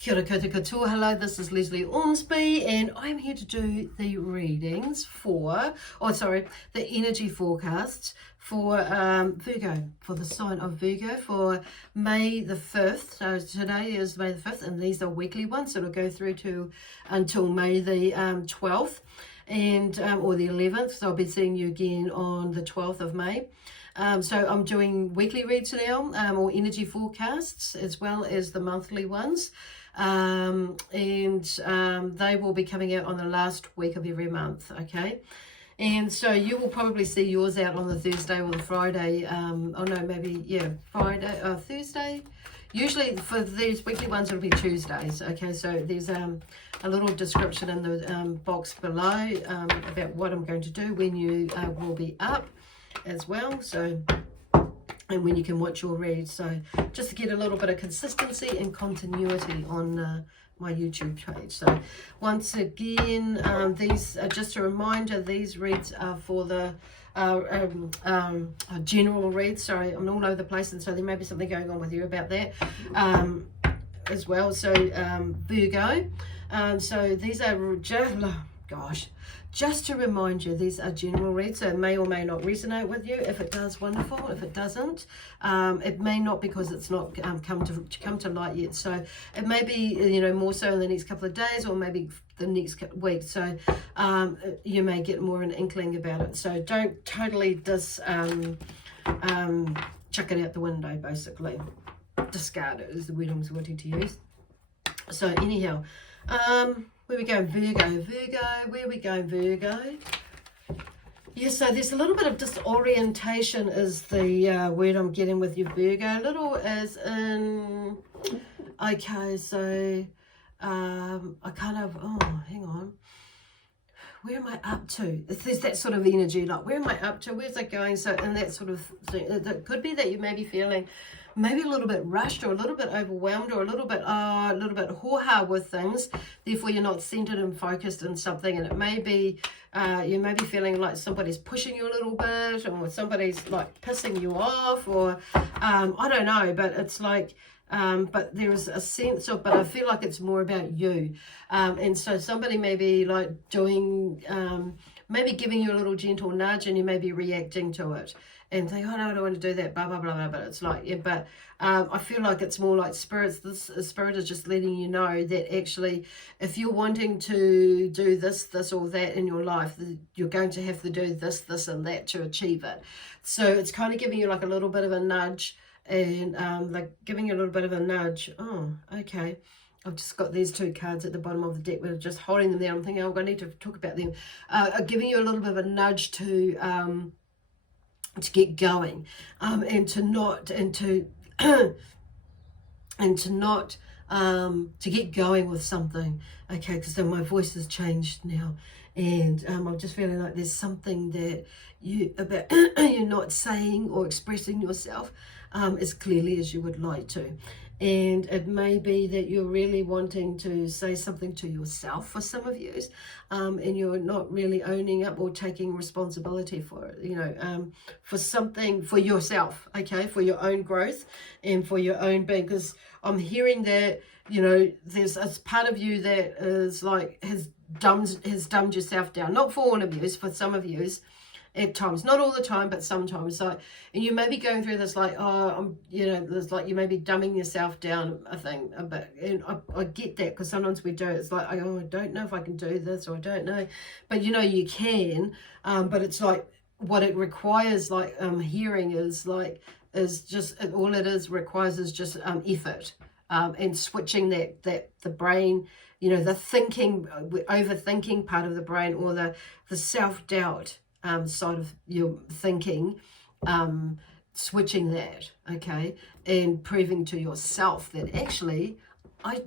Kia ora koutou katoa. Hello, this is Lesley Ormsby, and I'm here to do the readings for, the energy forecasts for Virgo, for the sign of Virgo for May the 5th. So today is May the 5th, and these are weekly ones, so it'll go through to until May the 12th, and or the 11th. So I'll be seeing you again on the 12th of May. So I'm doing weekly reads now, or energy forecasts, as well as the monthly ones. They will be coming out on the last week of every month, okay? And so you will probably see yours out on the Thursday or the Friday, Thursday. Usually for these weekly ones it'll be Tuesdays, okay? So there's a little description in the box below about what I'm going to do when you will be up as well, so, and when you can watch your reads, so just to get a little bit of consistency and continuity on my YouTube page. So once again, these are just a reminder, these reads are for the general reads. Sorry, I'm all over the place, and so there may be something going on with you about that as well. So Virgo, so these are just to remind you, these are general reads, so it may or may not resonate with you. If it does, wonderful. If it doesn't, it may not, because it's not come to light yet. So it may be, more so in the next couple of days, or maybe the next week. So you may get more an inkling about it. So don't totally chuck it out the window, basically. Discard it is the word I'm wanting to use. So anyhow, where we go, Virgo, where we go, Virgo. Yeah, so there's a little bit of disorientation is the word I'm getting with you, Virgo. A little as in, okay, so I kind of, hang on. Where am I up to? There's that sort of energy, like, where am I up to? Where's it going? So, and that sort of thing. It could be that you may be feeling maybe a little bit rushed, or a little bit overwhelmed, or a little bit ho-ha with things. Therefore, you're not centered and focused in something, and it may be you may be feeling like somebody's pushing you a little bit, or somebody's like pissing you off, or I don't know, but it's like. But there is a sense of, but I feel like it's more about you. And so somebody may be like doing, maybe giving you a little gentle nudge, and you may be reacting to it and think, oh no, I don't want to do that, blah, blah, blah, blah. But it's like, yeah, but I feel like it's more like spirit is just letting you know that actually, if you're wanting to do this or that in your life, you're going to have to do this and that to achieve it. So it's kind of giving you like a little bit of a nudge, and like giving you a little bit of a nudge. Oh, okay. I've just got these two cards at the bottom of the deck. We're just holding them there. I'm thinking, I need to talk about them. Giving you a little bit of a nudge to get going, and to get going with something. Okay, because then my voice has changed now, and I'm just feeling like there's something that you're not saying or expressing yourself as clearly as you would like to. And it may be that you're really wanting to say something to yourself for some of you, and you're not really owning up or taking responsibility for it, for something for yourself, okay, for your own growth and for your own being. Because I'm hearing that, there's a part of you that is like, has dumbed yourself down. Not for all of you, for some of you. At times, not all the time, but sometimes. Like, and you may be going through this, like, there's like you may be dumbing yourself down a thing a bit, and I get that, because sometimes we do. It's like, I don't know if I can do this, or I don't know, but you can. But it's like what it requires, like hearing is just all it requires is just effort, and switching the brain, the thinking, overthinking part of the brain, or the self-doubt side of your thinking, switching that, okay, and proving to yourself that actually I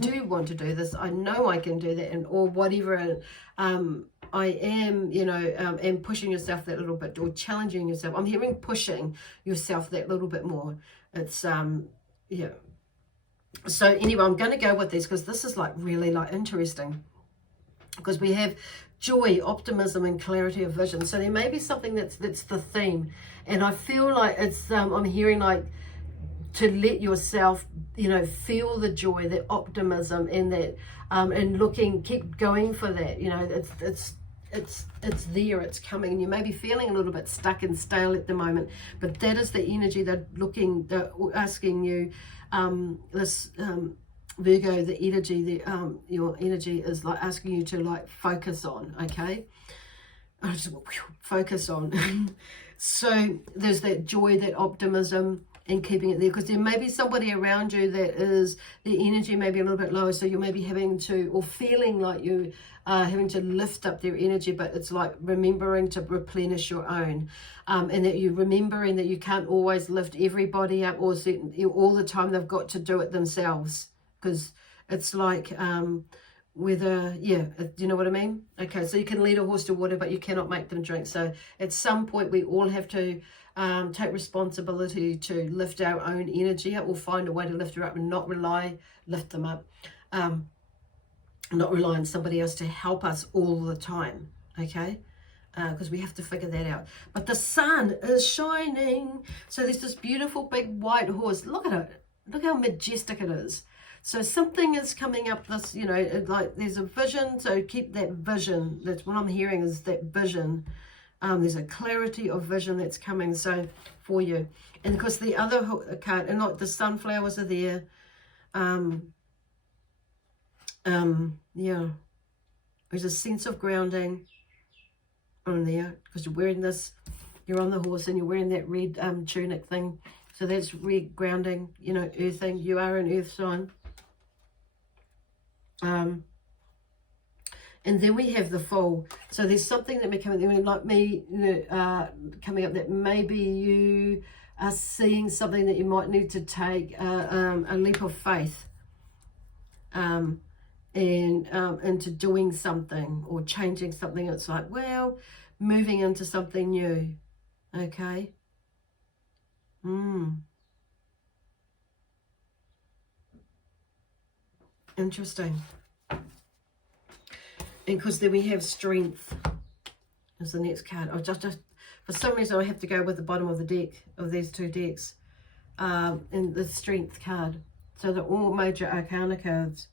do want to do this, I know I can do that, and or whatever I am, and pushing yourself that little bit, or challenging yourself. I'm hearing pushing yourself that little bit more. It's yeah. So anyway, I'm going to go with this, because this is like really like interesting, because we have joy, optimism, and clarity of vision. So there may be something that's the theme, and I feel like it's I'm hearing like to let yourself, you know, feel the joy, the optimism, and that, and keep going for that. You know, it's there, it's coming, and you may be feeling a little bit stuck and stale at the moment, but that is the energy they're asking you, Virgo, the energy, your energy is like asking you to like focus on, okay? Just focus on. So there's that joy, that optimism, and keeping it there, because there may be somebody around you that is, the energy may be a little bit lower, so you may be having to, or feeling like you are having to lift up their energy, but it's like remembering to replenish your own, and that you're remembering that you can't always lift everybody up, or all the time they've got to do it themselves, because it's like, whether, yeah, you know what I mean? Okay, so you can lead a horse to water, but you cannot make them drink. So at some point we all have to take responsibility to lift our own energy up, or find a way to lift her up, and not lift them up, not rely on somebody else to help us all the time, okay? Because we have to figure that out. But the sun is shining, so there's this beautiful big white horse. Look at it, look how majestic it is. So something is coming up this, you know, like there's a vision, so keep that vision. That's what I'm hearing, is that vision. There's a clarity of vision that's coming, so for you. And of course the other card, and like the sunflowers are there. Yeah, there's a sense of grounding on there, because you're wearing this, you're on the horse and you're wearing that red tunic thing. So that's red grounding, you know, earthing. You are an earth sign. And then we have the Fool. So there's something that may come up, like me, you know, coming up, that maybe you are seeing something that you might need to take a leap of faith, and into doing something or changing something. It's like, well, moving into something new, okay? Interesting. And because then we have Strength as the next card. I just for some reason I have to go with the bottom of the deck, of these two decks, and the Strength card. So they're all major arcana cards.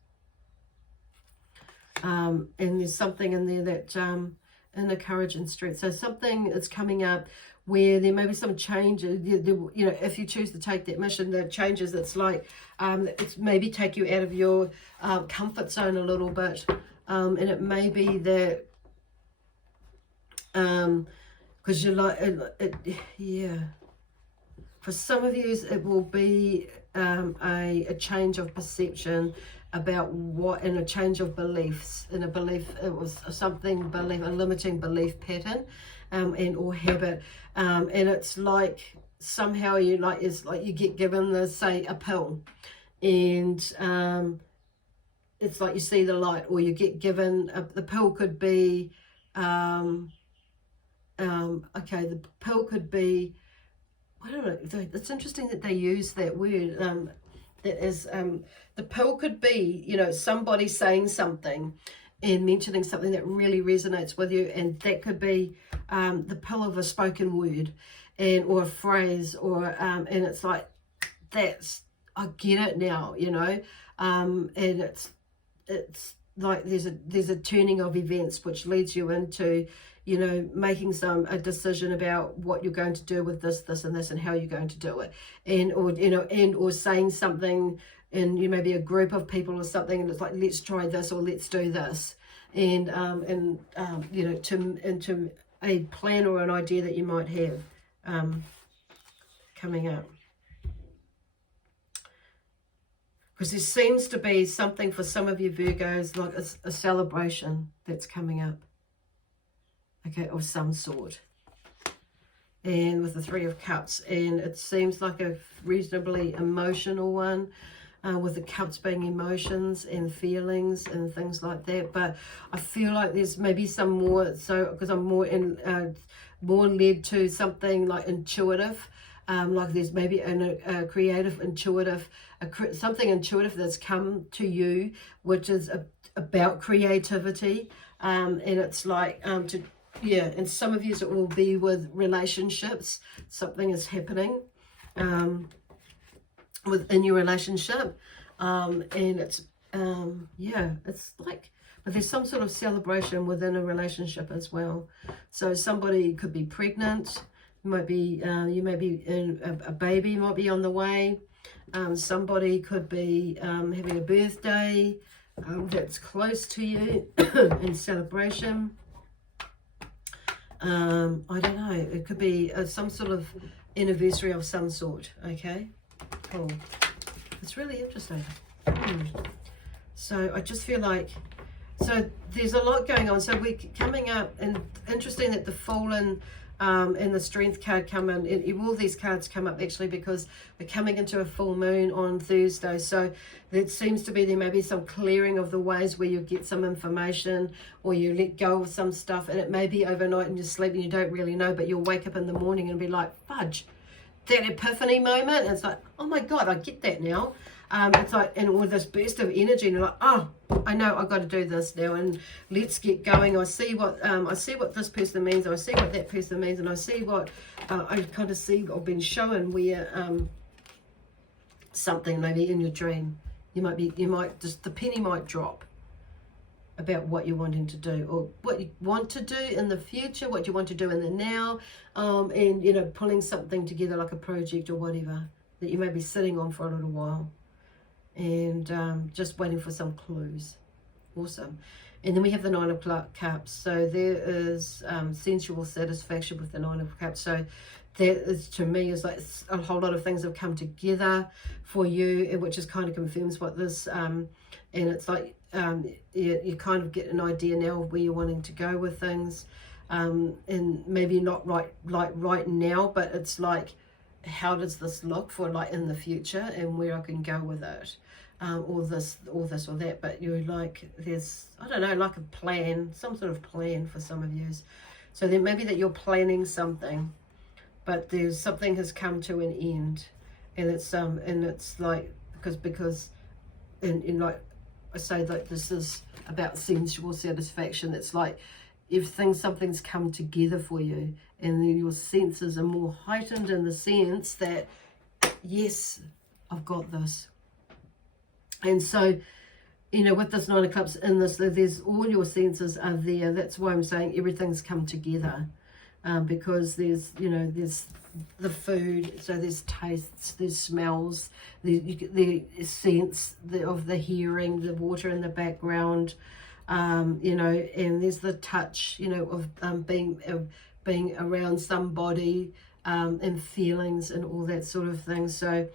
And there's something in there that in the courage and strength. So something is coming up where there may be some changes. You know, if you choose to take that mission, the changes, it's like it's maybe take you out of your comfort zone a little bit, and it may be that because you're like yeah, for some of you it will be a change of perception about what, and a change of beliefs, and a belief, it was something, belief, a limiting belief pattern, and or habit, and it's like somehow you like, it's like you get given the, say, a pill, and it's like you see the light, or you get given the pill could be okay, the pill could be, I don't know, it's interesting that they use that word, that is, the pill could be, you know, somebody saying something and mentioning something that really resonates with you, and that could be the pill of a spoken word, and or a phrase, or and it's like, that's, I get it now, you know, and it's like there's a turning of events which leads you into, you know, making a decision about what you're going to do with this, and this, and how you're going to do it, and or, you know, and or saying something, and you may be a group of people or something, and it's like, let's try this, or let's do this, and you know, into a plan or an idea that you might have coming up. Because there seems to be something for some of you Virgos, like a celebration that's coming up, okay, of some sort. And with the Three of Cups, and it seems like a reasonably emotional one, with the cups being emotions and feelings and things like that. But I feel like there's maybe some more, so because I'm more more led to something like intuitive, like there's maybe a creative, intuitive, something intuitive that's come to you, which is about creativity, and it's like yeah, and some of you it will be with relationships. Something is happening, within your relationship. And it's, yeah, it's like, but there's some sort of celebration within a relationship as well. So somebody could be pregnant, might be, you may be in a baby might be on the way. Somebody could be having a birthday that's close to you in celebration. I don't know, it could be some sort of anniversary of some sort. Okay, cool. It's really interesting. So I just feel like, so there's a lot going on. So we're coming up, and interesting that the Fallen and the Strength card come in, and all these cards come up actually because we're coming into a full moon on Thursday. So it seems to be there may be some clearing of the ways where you get some information, or you let go of some stuff, and it may be overnight and you're sleeping, you don't really know, but you'll wake up in the morning and be like, fudge, that epiphany moment, and it's like, oh my God, I get that now. It's like, and all this burst of energy, and you're like, oh, I know, I've got to do this now, and let's get going. I see what this person means, I see what that person means, and I see what I kind of see or been shown where something maybe in your dream, you might just, the penny might drop about what you're wanting to do, or what you want to do in the future, what you want to do in the now, and you know, pulling something together like a project or whatever that you may be sitting on for a little while, and just waiting for some clues. Awesome. And then we have the Nine of Cups. So there is sensual satisfaction with the Nine of Cups. So that is, to me, is like a whole lot of things have come together for you, which is kind of confirms what this, and it's like you kind of get an idea now of where you're wanting to go with things, and maybe not right now, but it's like, how does this look for like in the future, and where I can go with it, or this or that. But you're like, there's, I don't know, like a plan, some sort of plan for some of you. So then maybe that you're planning something, but there's something has come to an end, and it's like, because in like I say, that this is about sensual satisfaction. It's like if something's come together for you, and then your senses are more heightened in the sense that, yes, I've got this. And so, you know, with this Nine of Cups in this, there's all your senses are there. That's why I'm saying everything's come together, because there's, you know, there's the food, so there's tastes, there's smells, the sense of the hearing, the water in the background, you know, and there's the touch, you know, of being around somebody, and feelings and all that sort of thing. So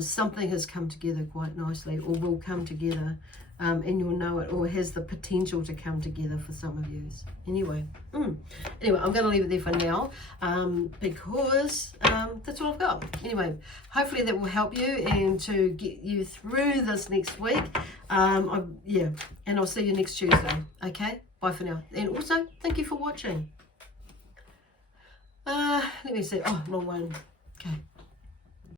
something has come together quite nicely, or will come together, and you'll know it, or has the potential to come together for some of you. Anyway, anyway, I'm going to leave it there for now, because that's all I've got. Anyway, hopefully that will help you and to get you through this next week. Yeah, and I'll see you next Tuesday. Okay, bye for now. And also, thank you for watching. Let me see. Oh, long one. Okay.